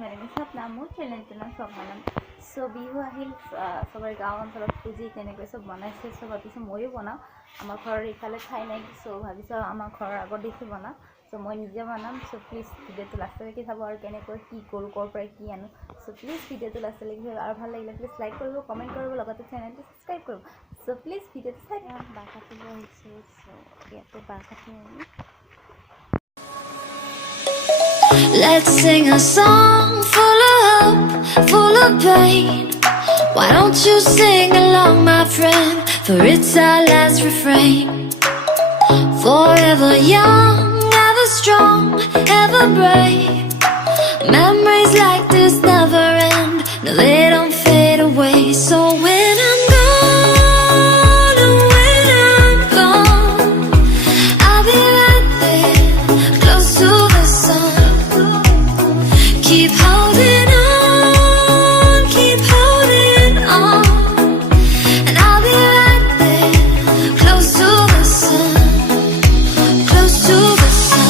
my name is Sapna. মোৰ চেনেলটো নাম স্বপ্নাম। সো বিহু আহিল সবাই গাঁও অঞ্চলত পুজি তেনেকৈ সব বনাইছে সব ভাবিছোঁ ময়ো বনাওঁ আমাৰ ঘৰৰ ইফালে ঠাই নাই সো ভাবিছোঁ আমাৰ ঘৰৰ আগত দেখি বনাওঁ সো মই নিজে বনাম সো প্লিজ ভিডিঅ'টো লাষ্টলৈকে চাব আৰু কেনেকৈ কি কৰোঁ ক'ৰ পৰা কি আনো সো প্লিজ ভিডিঅ'টো লাষ্টলৈকে চাব আৰু ভাল লাগিলে প্লিজ লাইক কৰিব কমেণ্ট কৰিব লগতে চেনেলটো ছাবস্ক্ৰাইব কৰিব সো প্লিজ ভিডিঅ'টো চাই বাঁহ কাটিব আহিছোঁ সো ইয়াতে বাঁহ কাটি আনি Let's sing a song full of hope, full of pain. Why don't you sing along, my friend? For it's our last refrain. Forever young, ever strong, ever brave. Memories like this never end. No, they don't fade away. So when I'm gone, oh, when I'm gone, I'll be right there, close to the sun. Keep holding on, and I'll be right there, close to the sun, close to the sun.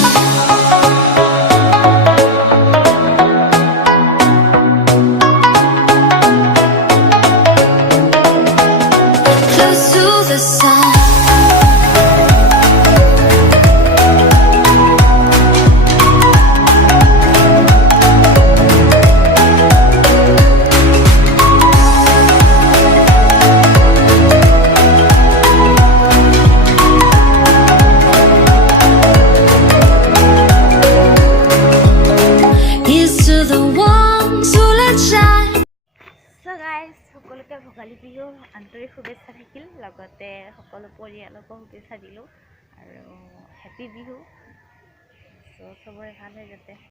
Close to the sun. Here's to the ones who let shine. So guys সকলোকে ভোগালী বিহু আন্তৰিক শুভেচ্ছা থাকিল লগতে সকলো পৰিয়ালকো শুভেচ্ছা দিলোঁ আৰু happy Bihu so চবৰে ভাল হয় যাতে